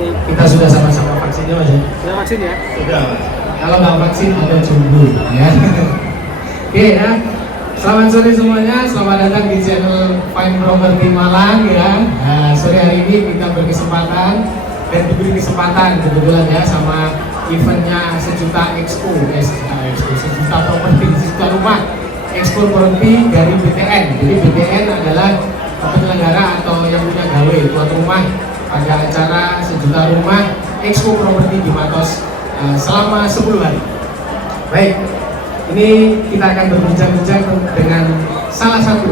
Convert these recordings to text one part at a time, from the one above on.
Kita sudah sama-sama vaksinnya Mas. Sudah vaksin ya? Sudah. Kalau nggak vaksin ada jomblo ya. Oke ya. Selamat sore semuanya, selamat datang di channel Fine Property Malang ya. Nah, sore hari ini kita berkesempatan dan diberi kesempatan kebetulan ya sama eventnya Sejuta Expo, Sejuta Properti, Sejuta Rumah Expo Properti dari BTN. Jadi BTN adalah penyelenggara atau yang punya gawe tuan rumah pada acara Sejuta Rumah Expo Properti di Matos selama 10 hari. Baik, ini kita akan berbincang-bincang dengan salah satu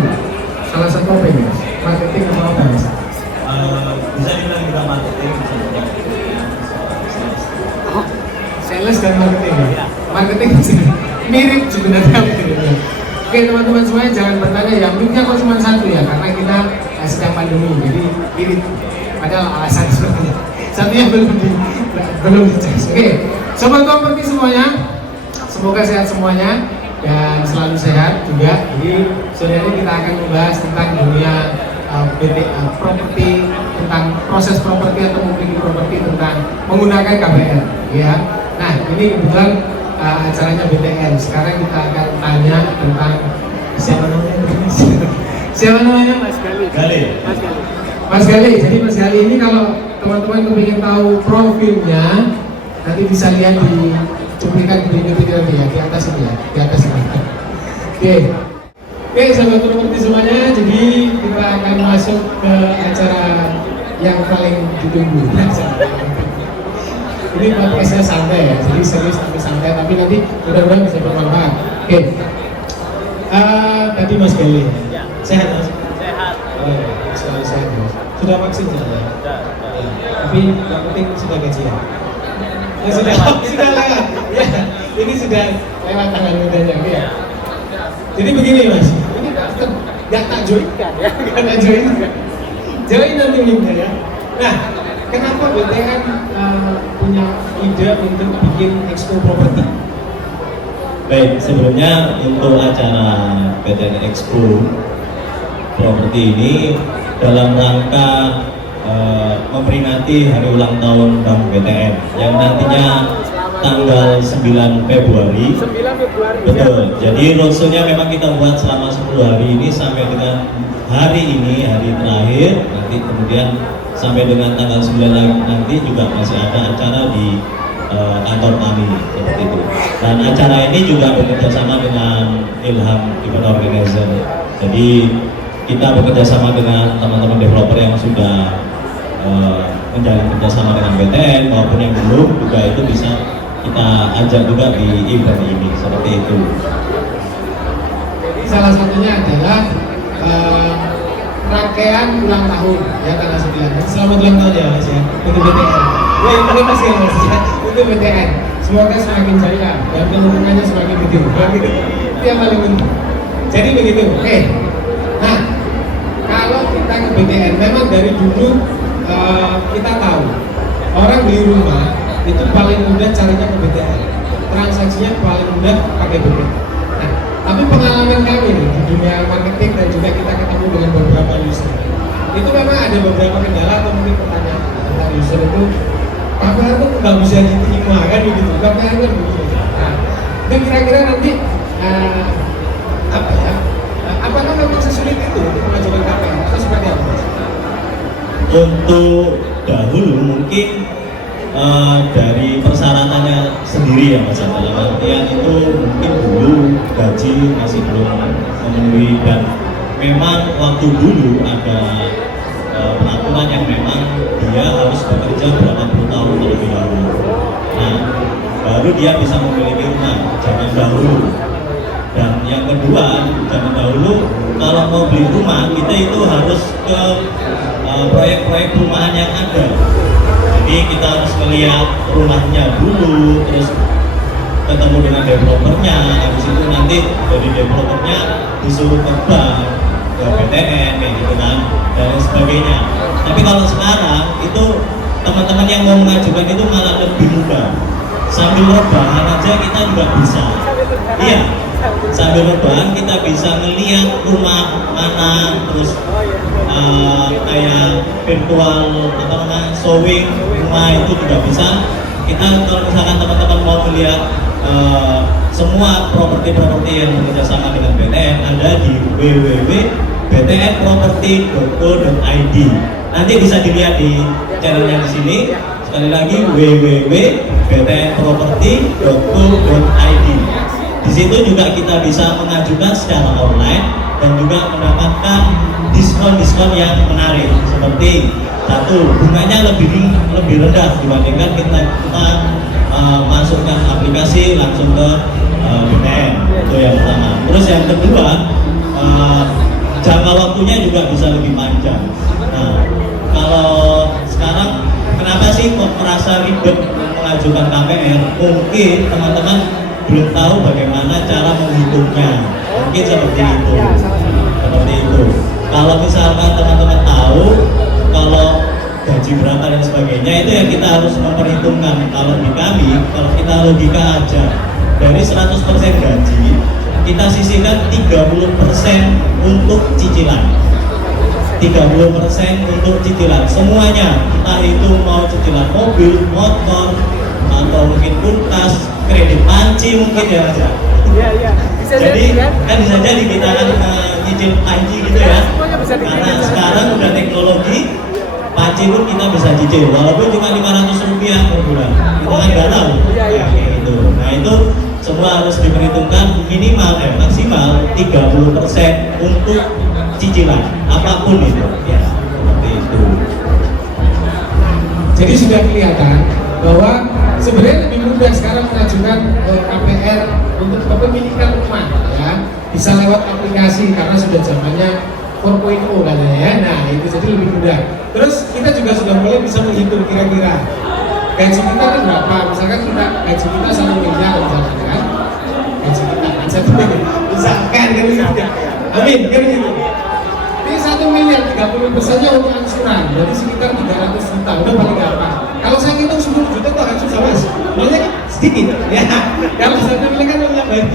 apa ini Mas? Marketing atau apa Mas? Bisa dibilang kita marketing, bisa dibilang sales dan marketing ya? Marketing mirip sebenarnya. Oke teman-teman semuanya jangan bertanya ya, mic-nya kok cuma satu ya, karena kita sedang pandemi, jadi irit. Padahal alasan sebenarnya satunya belum dicek. Oke, sobat properti semuanya, semoga sehat semuanya dan selalu sehat juga. Jadi sore ini kita akan membahas tentang dunia properti, tentang proses properti atau memiliki properti, tentang menggunakan KPR ya. Nah ini kebetulan acaranya BTN. Sekarang kita akan tanya tentang siapa namanya Mas Gali. Mas Gali. Jadi Mas Gali ini kalau teman-teman kepingin tahu profilnya nanti bisa lihat di cuplikan video ya, di atas ini ya, di atas ini. Oke, sahabat properti semuanya, jadi kita akan masuk ke acara yang paling ditunggu. Ini podcastnya santai ya, jadi serius tapi santai, tapi nanti mudah-mudahan bisa bermanfaat. Oke, tadi Mas Gali, sehat Mas? Sehat. Selalu sehat Mas. Sudah vaksin ya? Tapi yang penting sudah gajian. Ya sudah lewat. Ya, ini sudah lewat tanggal mudanya ya. Jadi begini Mas, ini nggak tak joinkan ya, nggak tak join nanti minta ya. Nah, kenapa BTN punya ide untuk bikin expo properti? Baik, sebelumnya untuk acara BTN Expo Properti ini dalam rangka memperingati hari ulang tahun Bank BTN yang nantinya tanggal 9 Februari. 9 Februari. Betul. Ya. Jadi roadshow-nya memang kita buat selama 10 hari ini sampai dengan hari ini, hari terakhir. Nanti kemudian sampai dengan tanggal 9 nanti juga masih ada acara di kantor kami seperti itu. Dan acara ini juga bekerjasama dengan Ilham Event Organizer. Jadi kita bekerjasama dengan teman-teman developer yang sudah menjalin kerjasama dengan BTN maupun yang belum juga itu bisa kita ajak juga di event ini seperti itu. Jadi salah satunya adalah rangkaian ulang tahun ya tanggal 9. Selamat ulang tahun ya Mas ya untuk BTN. Ya ini Mas ya Mas ya untuk BTN. Semoga semakin jaya dan penunjukannya semakin gede. Begitu. Itu yang paling penting. Jadi begitu. Oke. Nah, kalau kita ke BTN memang dari dulu kita tahu orang beli rumah itu paling mudah carinya ke BTN, transaksinya paling mudah pakai BTN. Nah, tapi pengalaman kami nih, di dunia marketing dan juga kita ketemu dengan beberapa user, itu memang ada beberapa kendala atau mungkin pertanyaan tentang user itu KPR itu nggak bisa diterima kan gitu, KPR itu begini. Nah, itu kira-kira nanti apa ya? Apakah memang sesulit itu untuk mengajukan KPR atau seperti apa? Untuk dahulu mungkin dari persyaratannya sendiri ya Mas, dalam artian itu mungkin dulu gaji masih belum memenuhi dan memang waktu dulu ada peraturan yang memang dia harus bekerja berapa puluh tahun terlebih dahulu. Nah, baru dia bisa memiliki rumah zaman dahulu. Dan yang kedua, zaman dahulu kalau mau beli rumah kita itu harus ke proyek-proyek perumahan yang ada. Jadi kita harus melihat rumahnya dulu, terus ketemu dengan developernya, habis itu nanti dari developernya disuruh terbang ke BTN kayak gitu kan, dan lain sebagainya. Tapi kalau sekarang itu teman-teman yang mau mengajukan itu malah lebih mudah. sambil rebahan aja kita juga bisa. Iya, sambil rebahan kita bisa ngeliat rumah mana, terus kayak virtual apa namanya showing rumah itu juga bisa. Kita kalau misalkan teman-teman mau melihat semua properti-properti yang bekerjasama dengan BTN ada di www.btnproperty.co.id. Nanti bisa dilihat di channelnya di sini. Sekali lagi www.btnproperty.co.id. Di situ juga kita bisa mengajukan secara online dan juga mendapatkan diskon-diskon yang menarik, seperti satu, bunganya lebih rendah dibandingkan kita masukkan aplikasi langsung ke BTN. Itu yang pertama. Terus yang kedua, jangka waktunya juga bisa lebih panjang. Nah, kalau sekarang kenapa sih kok merasa ribet mengajukan KPR? Mungkin teman-teman belum tahu bagaimana cara menghitungnya. Mungkin seperti itu. Seperti itu. Kalau misalkan teman-teman tahu kalau gaji berapa dan sebagainya, itu yang kita harus memperhitungkan. Kalau di kami, kalau kita logika aja, dari 100% gaji kita sisihkan 30% untuk cicilan. 30% untuk cicilan semuanya, entah itu mau cicilan mobil, motor, atau mungkin kulkas, kredit panci mungkin ya Mas ya. Iya. Jadi kan bisa jadi kita kan nyicil panci gitu ya. Karena sekarang udah teknologi, panci pun kita bisa cicil walaupun cuma Rp500 per bulan. Kita kan nggak tahu. Iya. Kayak gitu. Nah itu semua harus diperhitungkan minimal maksimal 30% untuk cicilan apapun itu. Ya, seperti itu. Jadi sudah kelihatan bahwa sebenarnya lebih mudah sekarang mengajukan KPR untuk kepemilikan rumah ya, bisa lewat aplikasi karena sudah zamannya 4.0 katanya ya. Nah itu jadi lebih mudah. Terus kita juga sudah mulai bisa menghitung kira-kira gaji kita itu berapa. Misalkan gaji kita 1 miliar misalkan kan, gaji kita kan 1 miliar misalkan kan gitu. Amin kan gitu. Ini 1 miliar 30%-nya untuk angsuran, jadi sekitar 300 juta, udah paling gampang. Kalau saya hitung 10 juta kok agak susah Mas, makanya kan sedikit ya. Kalau 1 miliar kan lebih baik.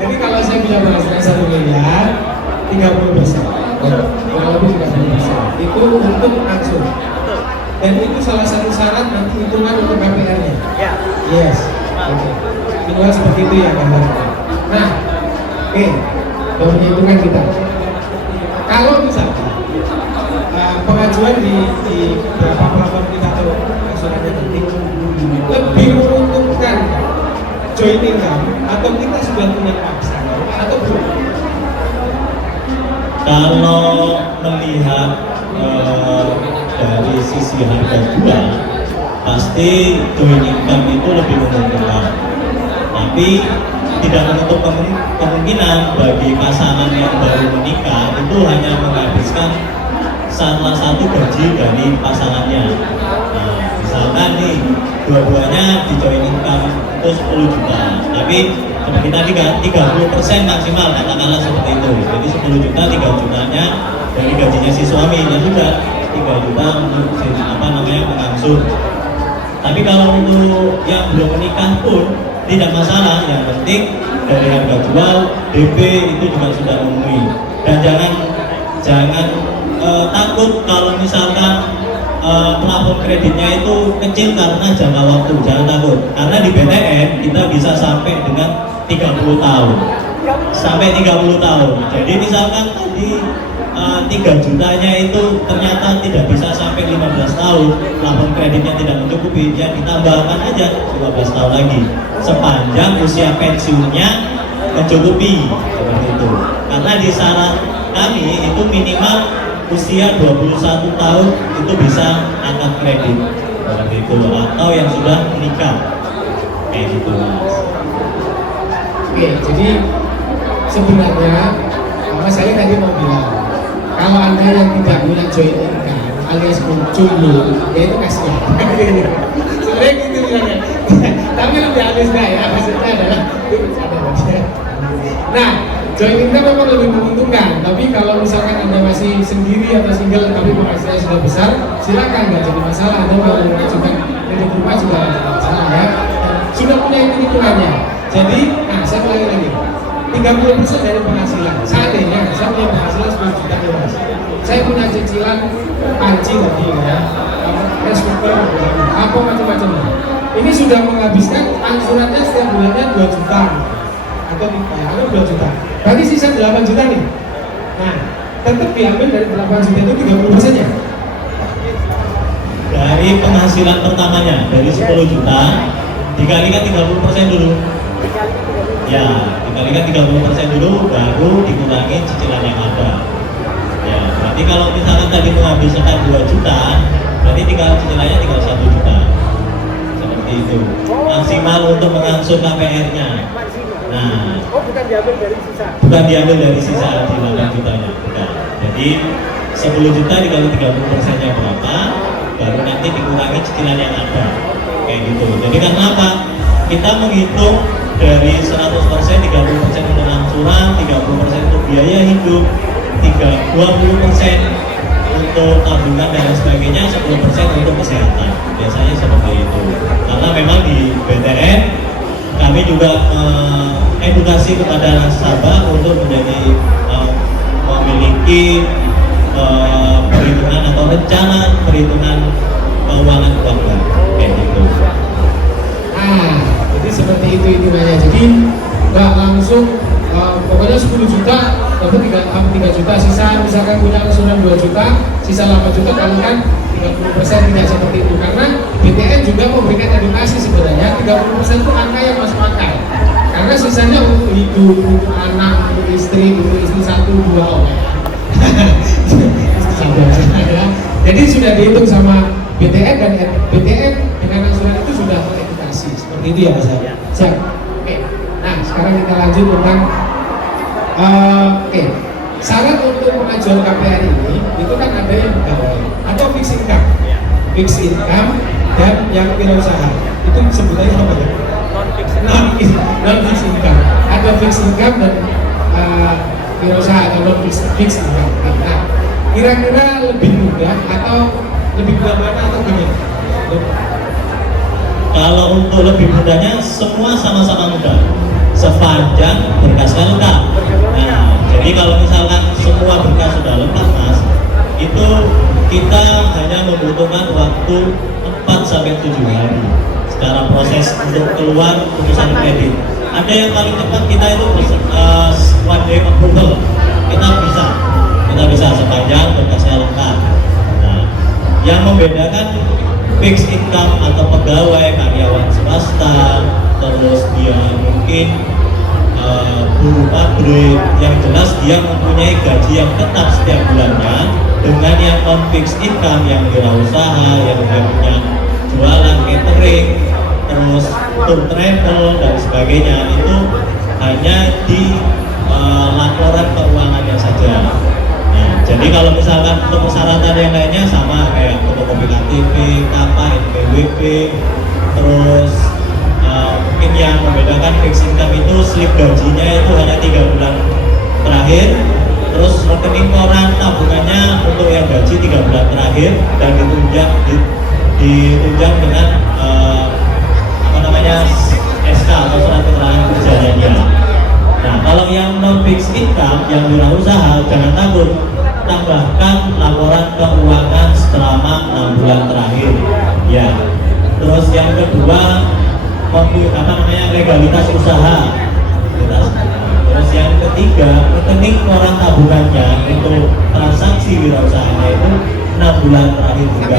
Jadi kalau saya bisa menghasilkan 1 miliar 30%, kurang lebih 30%, itu untuk angsuran. Dan itu salah satu syarat nanti hitungan untuk KPR-nya. Yes, oke. Tinggal seperti itu ya gambarnya. Nah, oke, hitungan kita. Kalau misalkan pengajuan di beberapa platform kita atau angsurannya nanti lebih menguntungkan joint income atau kita sudah punya paksa atau belum? Kalau melihat dari sisi harga jual, pasti joint income itu lebih menguntungkan. Tapi tidak menutup kemungkinan bagi pasangan yang baru menikah itu hanya menghabiskan salah satu gaji dari pasangannya. Nah, misalkan nih dua-duanya di joint income itu 10 juta, tapi seperti tadi kan 30% maksimal katakanlah seperti itu. Jadi 10 juta 3 jutanya dari gajinya si suami, dan sudah 3 juta untuk mengangsur. Tapi kalau untuk yang belum menikah pun tidak masalah, yang penting dari harga jual, DP itu juga sudah memenuhi. Dan jangan takut kalau misalkan plafon kreditnya itu kecil karena jangka waktu. Jangan takut, karena di BTN kita bisa sampai dengan 30 tahun. Sampai 30 tahun. Jadi misalkan tadi 3 jutanya itu ternyata tidak bisa sampai 15 tahun, plafon kreditnya tidak mencukupi, ya ditambahkan aja 15 tahun lagi sepanjang usia pensiunnya mencukupi, seperti itu. Karena di syarat kami itu minimal usia 21 tahun itu bisa angkat kredit, seperti itu, atau yang sudah menikah, kayak gitu Mas. Oke, jadi sebenarnya saya tadi mau bilang, kalau Anda yang tidak punya joint income alias jomblo, ya itu kasihan. Sebenarnya gitu bilangnya. Tapi lebih halus nggak ya, maksudnya adalah itu bercanda. Nah, joint income memang lebih menguntungkan. Tapi kalau misalkan Anda masih sendiri atau single tapi penghasilannya sudah besar, silakan, nggak jadi masalah. Anda mau mengajukan kredit rumah juga salah ya. Sudah punya hitungannya. Jadi, nah saya ulangi lagi. 30% dari penghasilan. Seandainya saya punya penghasilan 10 juta nih Mas. Saya punya cicilan panci tadi ya, restruktur, apa macam-macam. Ini sudah menghabiskan angsurannya setiap bulannya 2 juta atau 2 juta. Berarti sisa 8 juta nih. Nah, tetap diambil dari 8 juta itu 30% ya. Dari penghasilan pertamanya dari 10 juta dikalikan 30% dulu. Ya, dikalikan 30% dulu baru dikurangi cicilan yang ada. Ya, berarti kalau misalkan tadi menghabiskan 2 juta, berarti tinggal cicilannya tinggal 1 juta. Seperti itu. Maksimal untuk mengangsur KPR-nya. Nah, bukan diambil dari sisa. Bukan diambil dari sisa di 8 jutanya. Bukan. Jadi 10 juta dikali 30%-nya berapa, baru nanti dikurangi cicilan yang ada. Kayak gitu. Jadi karena apa? Kita menghitung dari 100%, 30% untuk angsuran, 30% untuk biaya hidup, 20% untuk tabungan dan sebagainya, 10% untuk kesehatan. Biasanya seperti itu. Karena memang di BTN kami juga edukasi kepada nasabah untuk menjadi memiliki perhitungan atau rencana perhitungan keuangan keluarga kayak gitu. Nah, jadi seperti itu hitungannya. Jadi nggak langsung pokoknya 10 juta dapat 3 juta, sisa misalkan punya angsuran 2 juta, sisa 8 juta kalikan 30%, tidak seperti itu. Karena BTN juga memberikan edukasi sebenarnya 30% itu angka yang masuk akal. Karena sisanya untuk hidup, untuk anak, untuk istri 1, 2 orang. Jadi sudah dihitung sama BTN dan BTN dengan angsuran itu sudah teredukasi seperti itu ya Mas. Siap. Oke. Nah sekarang kita lanjut tentang syarat untuk pengajuan KPR ini itu kan ada yang pegawai atau fixed income, fixed income dan yang wirausaha itu sebenarnya apa ya? Non fixed income. Ada fixed income dan wirausaha atau non fixed income. Nah, kira-kira lebih mudah atau lebih mudah mana atau gimana? Kalau untuk lebih mudahnya semua sama-sama mudah sepanjang berkasnya lengkap. Nah, jadi kalau misalkan semua berkas sudah lengkap Mas, itu kita hanya membutuhkan waktu 4-7 hari secara proses untuk keluar putusan kredit. Ada yang paling cepat kita itu one day approval. Kita bisa sepanjang berkasnya lengkap. Nah, yang membedakan fixed income atau pegawai karyawan swasta, terus dia mungkin buruh pabrik, yang jelas dia mempunyai gaji yang tetap setiap bulannya, dengan yang non fixed income, yang wirausaha, yang dia punya jualan catering, terus tour travel dan sebagainya, itu hanya di laporan keuangannya saja. Nah, jadi kalau misalkan untuk persyaratan yang lainnya sama kayak fotokopi KTP, KAPA, NPWP, terus mungkin yang membedakan fixed income itu slip gajinya itu hanya 3 bulan terakhir, terus rekening koran tabungannya untuk yang gaji 3 bulan terakhir dan ditunjang dengan SK atau surat keterangan kerjanya. Nah, kalau yang non fixed income, yang wirausaha, jangan takut, tambahkan laporan keuangan selama 6 bulan terakhir. Ya. Terus yang kedua, legalitas usaha. Terus yang ketiga, rekening koran tabungannya untuk transaksi wirausahanya itu 6 bulan terakhir juga.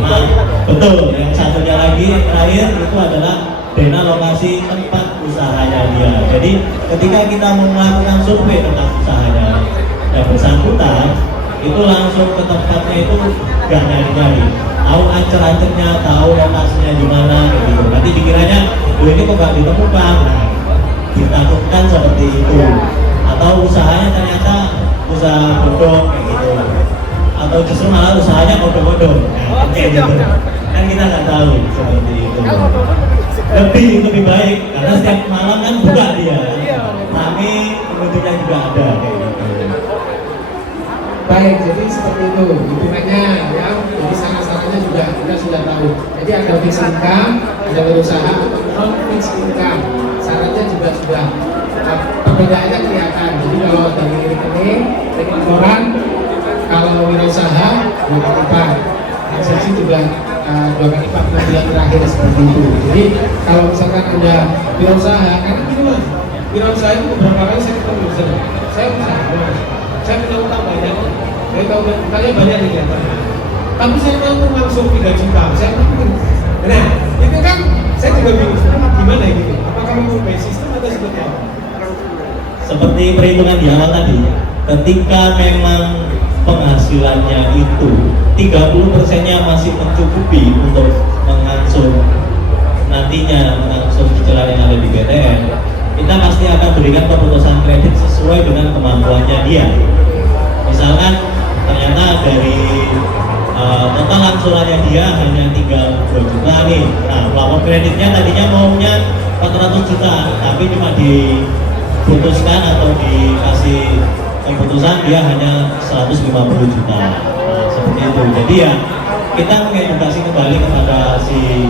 Nah, betul. Yang satunya lagi yang terakhir itu adalah dana lokasi tempat usahanya dia. Jadi ketika kita mau melakukan survei tentang usahanya yang bersangkutan, itu langsung ke tempatnya itu gak nyari-nyari, tahu acer-acernya, tahu lokasinya di mana gitu. Nanti dikiranya, ini kok gak ditemukan. Nah, ditakutkan seperti itu. Atau usahanya ternyata usaha bodong kayak gitu. Atau justru malah usahanya bodong-bodong. Nah, kayak gitu. Kan kita nggak tahu seperti itu. Lebih baik karena setiap malam kan buka dia. Kami pengunjungnya juga ada kayak gitu. Baik, jadi seperti itu hitungannya ya. Jadi saran-sarannya juga kita sudah tahu. fixed income, ada berusaha non fixed income. Syaratnya juga sudah perbedaannya kelihatan. Jadi kalau dari rekening koran, kalau wirausaha 2 kali lipat, transaksi juga 2 kali lipat 6 bulan terakhir seperti itu. Jadi kalau misalkan ada wirausaha, karena gini mas, wirausaha itu beberapa kali saya ketemu saya usaha, saya punya utang banyak, saya tahu utangnya banyak nih ya, tapi saya mau langsung 3 juta, saya mungkin. Nah itu kan saya juga bingung, gimana gitu? Apakah mau by sistem atau seperti apa? Seperti perhitungan di awal tadi, ketika memang penghasilannya itu 30%-nya masih mencukupi untuk mengangsur nantinya mengangsur cicilan yang ada di BTN, kita pasti akan berikan keputusan kredit sesuai dengan kemampuannya dia. Misalkan ternyata dari total angsurannya dia hanya 32 juta nih, nah pelapor kreditnya tadinya maunya 400 juta tapi cuma diputuskan atau dikasih keputusan dia hanya 150 juta. Nah, seperti itu. Jadi ya kita mengedukasi kembali kepada si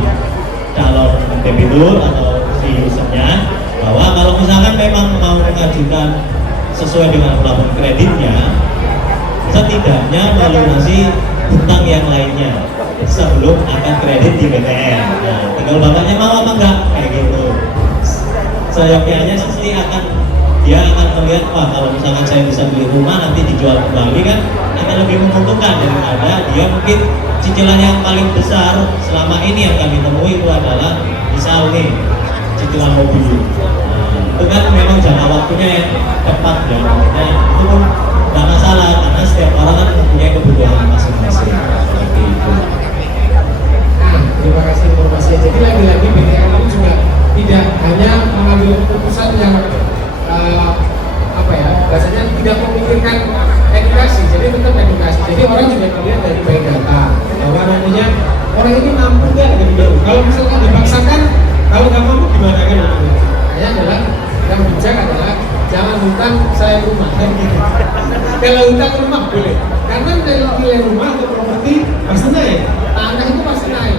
calon debitur atau si usernya bahwa kalau misalkan memang mau mengajukan sesuai dengan pelapor kreditnya, setidaknya melunasi hutang yang lainnya sebelum akan kredit di BTN. Nah, tinggal bapaknya mau apa enggak kayak gitu. Seyogyanya pasti dia akan melihat, wah kalau misalkan saya bisa beli rumah nanti dijual kembali kan akan lebih menguntungkan daripada dia mungkin cicilan yang paling besar selama ini yang kami temui itu adalah misal nih cicilan mobil. Nah, itu kan memang jangka waktunya yang tepat ya. Nah, itu pun nggak masalah karena setiap orang kan mempunyai kebutuhan masing-masing. Seperti itu. Nah, terima kasih informasinya. Jadi lagi-lagi BTN itu juga tidak hanya mengambil keputusan yang bahasanya tidak memikirkan edukasi, jadi tetap edukasi. Jadi orang juga melihat dari baik data bahwa nantinya orang ini mampu nggak gitu. Kalau misalkan dipaksakan, kalau nggak mampu gimana kan? Makanya adalah yang bijak adalah jangan hutang saya rumah kan gitu. Kalau hutang rumah boleh, karena nilai rumah atau properti pasti naik, tanah itu pasti naik.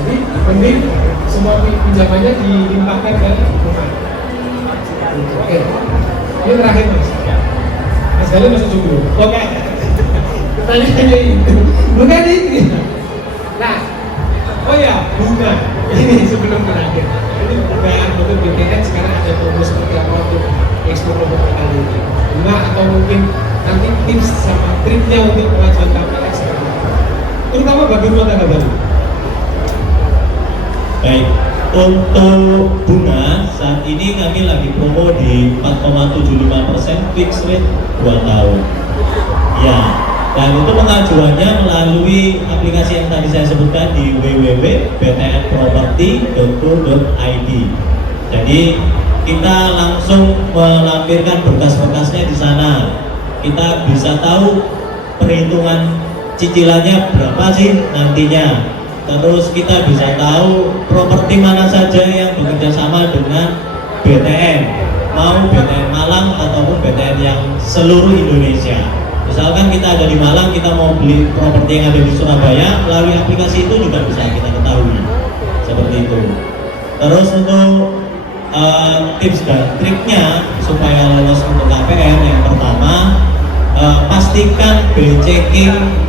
Jadi mending semua pinjamannya dilimpahkan ke rumah. Oke. Ini terakhir mas. Mas Galih masuk jomblo. Oke. Pertanyaannya itu, bukan ini. Nah, oh ya, bunga. Ini sebelum terakhir. Ini bunga untuk BTN sekarang ada promo seperti apa untuk ekspor produk kali ini? Bunga atau mungkin nanti tips sama triknya untuk pengajuan KPX terutama bagi rumah tangga baru. Baik. Untuk bunga saat ini kami lagi promo di 4,75% fixed rate 2 tahun. Ya, dan itu pengajuannya melalui aplikasi yang tadi saya sebutkan di www.btnproperty.co.id. Jadi kita langsung melampirkan berkas-berkasnya di sana. Kita bisa tahu perhitungan cicilannya berapa sih nantinya. Terus kita bisa tahu properti mana saja yang bekerja sama dengan BTN, mau BTN Malang ataupun BTN yang seluruh Indonesia. Misalkan kita ada di Malang, kita mau beli properti yang ada di Surabaya, melalui aplikasi itu juga bisa kita ketahui. Seperti itu. Terus untuk tips dan triknya supaya lolos untuk KPR, yang pertama pastikan checking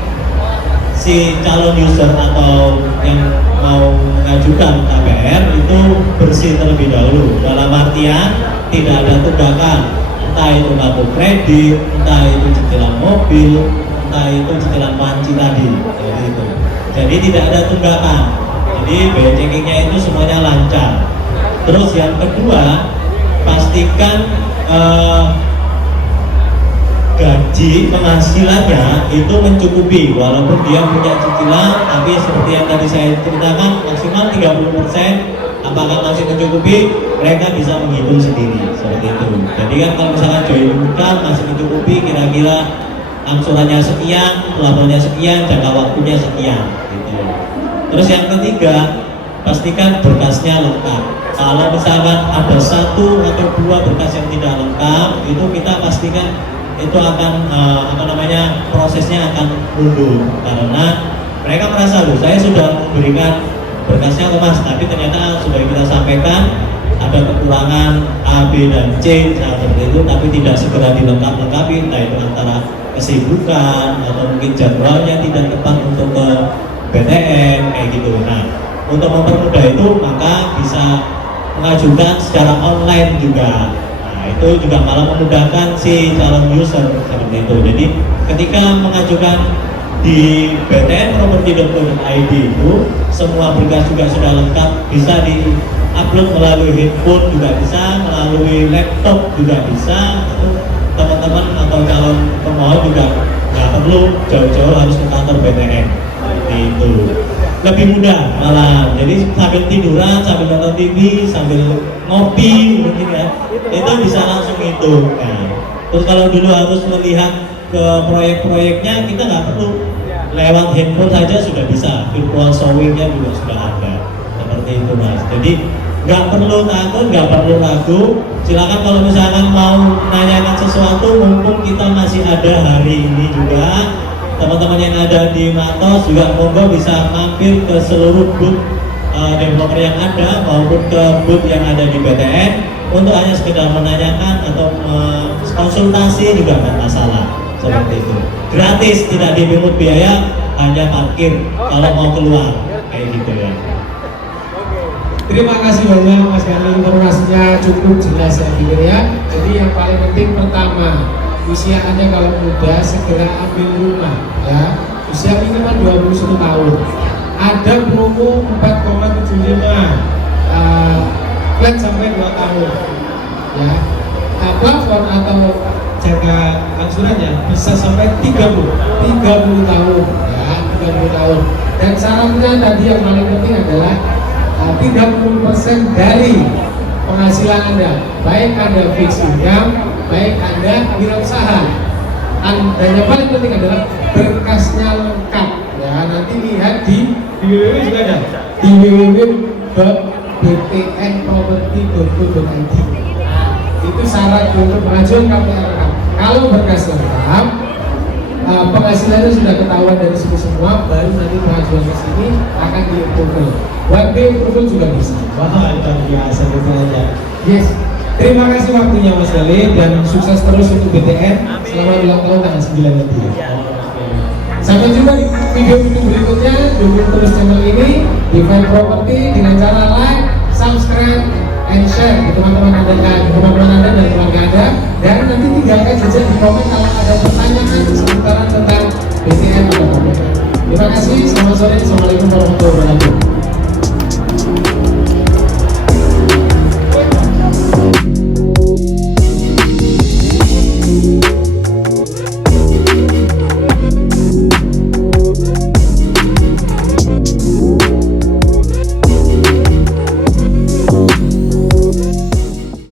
si calon user atau yang mau mengajukan KPR itu bersih terlebih dahulu. Dalam artian tidak ada tunggakan, entah itu kartu kredit, entah itu cicilan mobil, entah itu cicilan panci tadi. Jadi tidak ada tunggakan. Jadi biaya checkingnya itu semuanya lancar. Terus yang kedua, pastikan gaji penghasilannya itu mencukupi, walaupun dia punya cicilan, tapi seperti yang tadi saya ceritakan maksimal 30%. Apakah masih mencukupi, mereka bisa menghitung sendiri seperti itu. Jadi kan kalau misalkan join income masih mencukupi, kira-kira angsurannya sekian, pelapornya sekian, jangka waktunya sekian gitu. Terus yang ketiga, pastikan berkasnya lengkap. Kalau misalkan ada 1 atau 2 berkas yang tidak lengkap, itu kita pastikan itu akan prosesnya akan mundur karena mereka merasa loh, saya sudah memberikan berkasnya ke Mas, tapi ternyata sudah kita sampaikan ada kekurangan A, B, dan C seperti itu, tapi tidak segera dilengkapi, entah itu antara kesibukan atau mungkin jadwalnya tidak tepat untuk ke BTN kayak gitu. Nah, untuk mempermudah itu maka bisa mengajukan secara online juga. Nah, itu juga malah memudahkan si calon user seperti itu. Jadi ketika mengajukan di btnproperty.co.id itu semua berkas juga sudah lengkap, bisa di-upload melalui handphone juga bisa, melalui laptop juga bisa. Teman-teman atau calon pemohon juga nggak perlu jauh-jauh harus ke kantor BTN. Itu lebih mudah malah, jadi sambil tiduran, sambil nonton TV, sambil ngopi mungkin ya, itu bisa langsung itu. Nah, terus kalau dulu harus melihat ke proyek-proyeknya, kita nggak perlu, lewat handphone saja sudah bisa, virtual showingnya juga sudah ada seperti itu Mas. Jadi nggak perlu takut, nggak perlu ragu. Silakan kalau misalkan mau menanyakan sesuatu, mumpung kita masih ada hari ini juga. Teman-teman yang ada di Matos juga monggo bisa mampir ke seluruh booth developer yang ada maupun ke booth yang ada di BTN untuk hanya sekedar menanyakan atau konsultasi juga nggak masalah seperti itu. Gratis, tidak dipungut biaya, hanya parkir kalau mau keluar kayak gitu ya. Terima kasih banyak Mas Gali, informasinya cukup jelas ya gitu ya. Jadi yang paling penting pertama, usia Anda kalau muda segera ambil rumah ya. Usia minimal 21 tahun. Ada promo 4,75 flat sampai 2 tahun ya. Plafon atau jangka angsurannya bisa sampai 30 tahun ya, 30 tahun. Dan syaratnya tadi yang paling penting adalah 30% dari penghasilan Anda, baik Anda fixed income, baik Anda wirausaha. Dan yang paling penting adalah berkasnya lengkap ya. Nanti lihat di www juga ada, di www.btnproperty.co.id. Nah, itu syarat untuk mengajukan KPR lengkap. Kalau berkas lengkap, penghasilannya sudah ketahuan dari sini semua, baru nanti pengajuan ke sini akan di-approve. One day approval juga bisa. Wah, itu biasa gitu aja. Yes. Terima kasih waktunya Mas Gali dan sukses terus untuk BTN. Selamat ulang tahun tanggal 9 nanti. Sampai jumpa di video berikutnya. Dukung terus channel ini di Vibe Property dengan cara like, subscribe, and share ke teman-teman Anda dan keluarga Anda. Dan nanti tinggalkan jejak di komen kalau ada pertanyaan seputaran tentang BTN atau BTN. Terima kasih. Selamat sore. Assalamualaikum warahmatullahi wabarakatuh.